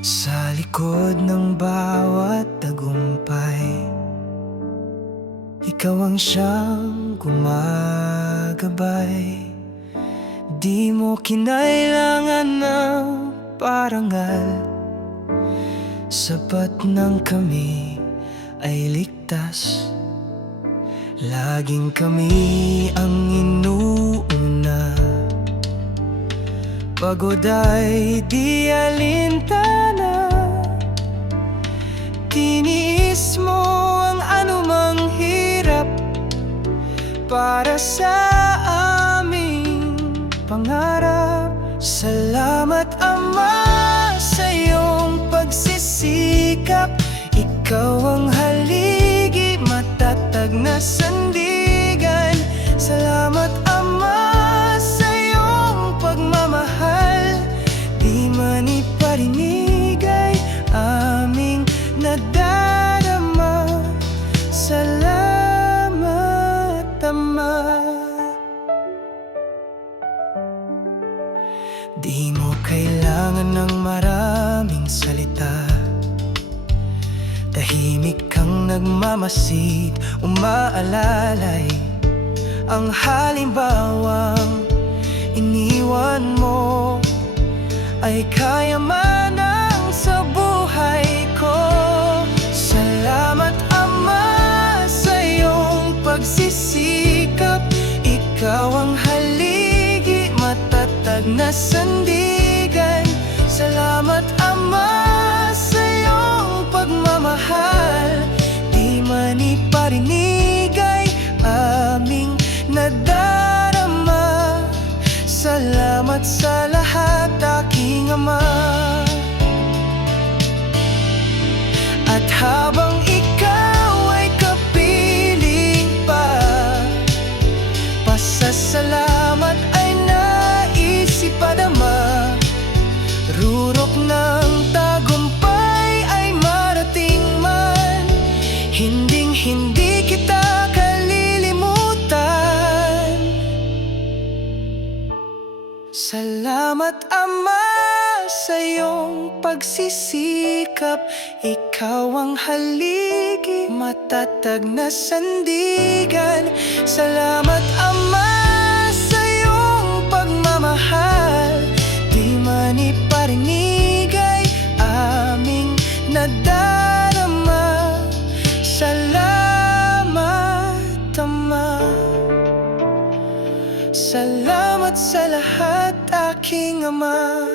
Sa likod ng bawat tagumpay, ikaw ang siyang gumagabay. Di mo kinailangan ng parangal, sapat nang kami ay ligtas. Laging kami ang inuuna, pagod ay di alintana. Tiniis mo ang anumang hirap para sa aming pangarap. Salamat Ama sa iyong pagsisikap. Ikaw ang haligi, matatag na sandigan. Salamat Ama sa iyong pagmamahal. Di man iparinig ay aming nadarama. Salamat Ama. Di mo kailangan ng maraming salita, tahimik kang nagmamasid, umaalalay ang halimbawang iniwan mo ay kayamanan sa buhay ko. Salamat Ama sa iyong pagsisikap. Ikaw ang haligi, matatag na sandigan. Salamat Ama sa iyong pagmamahal. Di man iparinig ay aming nadarama. Salamat sa lahat, aking Ama. At habang ikaw ay kapiling pa, pasasalamat ay naisipadama. Rurok ng tagumpay ay marating man, hinding-hindi kita kalilimutan. Salamat Ama sa iyong pagsisikap. Ikaw ang haligi, matatag na sandigan. Salamat Ama sa iyong pagmamahal. Di man iparinig ay aming nadarama. Salamat Ama. Salamat sa lahat, aking Ama.